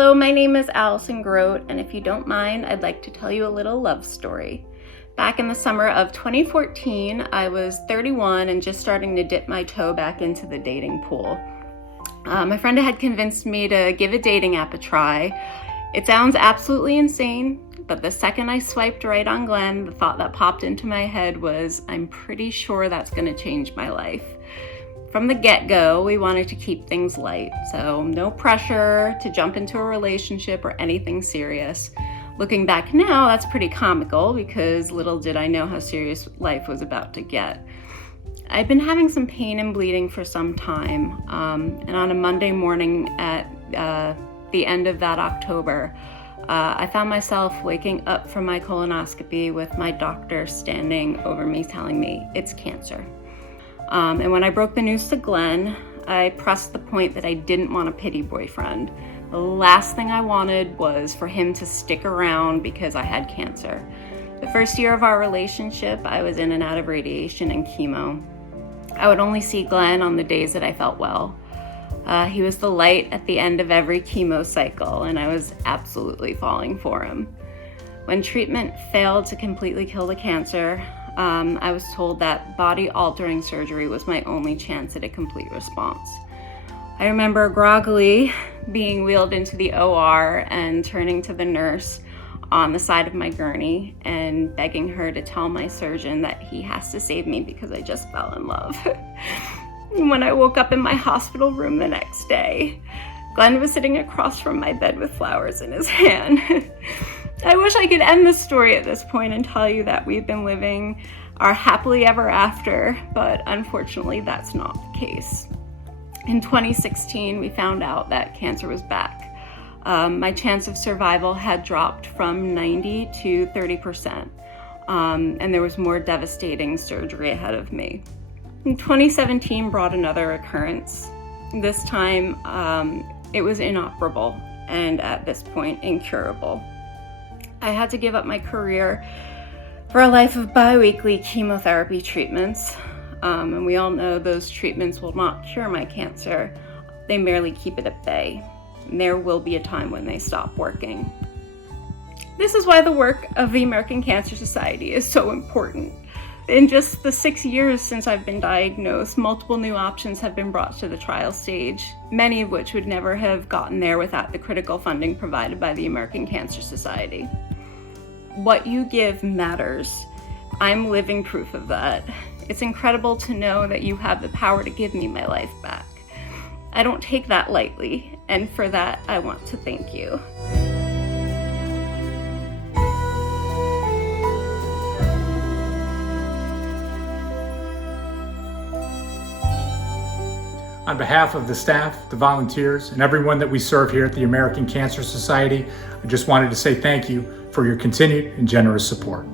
Hello, my name is Allison Grote, and if you don't mind, I'd like to tell you a little love story. Back in the summer of 2014, I was 31 and just starting to dip my toe back into the dating pool. My friend had convinced me to give a dating app a try. It sounds absolutely insane, but the second I swiped right on Glenn, the thought that popped into my head was, I'm pretty sure that's going to change my life. From the get-go, we wanted to keep things light, so no pressure to jump into a relationship or anything serious. Looking back now, that's pretty comical because little did I know how serious life was about to get. I'd been having some pain and bleeding for some time, and on a Monday morning at the end of that October, I found myself waking up from my colonoscopy with my doctor standing over me telling me it's cancer. And when I broke the news to Glenn, I pressed the point that I didn't want a pity boyfriend. The last thing I wanted was for him to stick around because I had cancer. The first year of our relationship, I was in and out of radiation and chemo. I would only see Glenn on the days that I felt well. He was the light at the end of every chemo cycle, and I was absolutely falling for him. When treatment failed to completely kill the cancer, I was told that body-altering surgery was my only chance at a complete response. I remember groggily being wheeled into the OR and turning to the nurse on the side of my gurney and begging her to tell my surgeon that he has to save me because I just fell in love. When I woke up in my hospital room the next day, Glenn was sitting across from my bed with flowers in his hand. I wish I could end the story at this point and tell you that we've been living our happily ever after, but unfortunately that's not the case. In 2016, we found out that cancer was back. My chance of survival had dropped from 90 to 30%, and there was more devastating surgery ahead of me. In 2017 brought another occurrence. This time, it was inoperable, and at this point, incurable. I had to give up my career for a life of bi-weekly chemotherapy treatments. And we all know those treatments will not cure my cancer. They merely keep it at bay. And there will be a time when they stop working. This is why the work of the American Cancer Society is so important. In just the 6 years since I've been diagnosed, multiple new options have been brought to the trial stage, many of which would never have gotten there without the critical funding provided by the American Cancer Society. What you give matters. I'm living proof of that. It's incredible to know that you have the power to give me my life back. I don't take that lightly, and for that, I want to thank you. On behalf of the staff, the volunteers, and everyone that we serve here at the American Cancer Society, I just wanted to say thank you for your continued and generous support.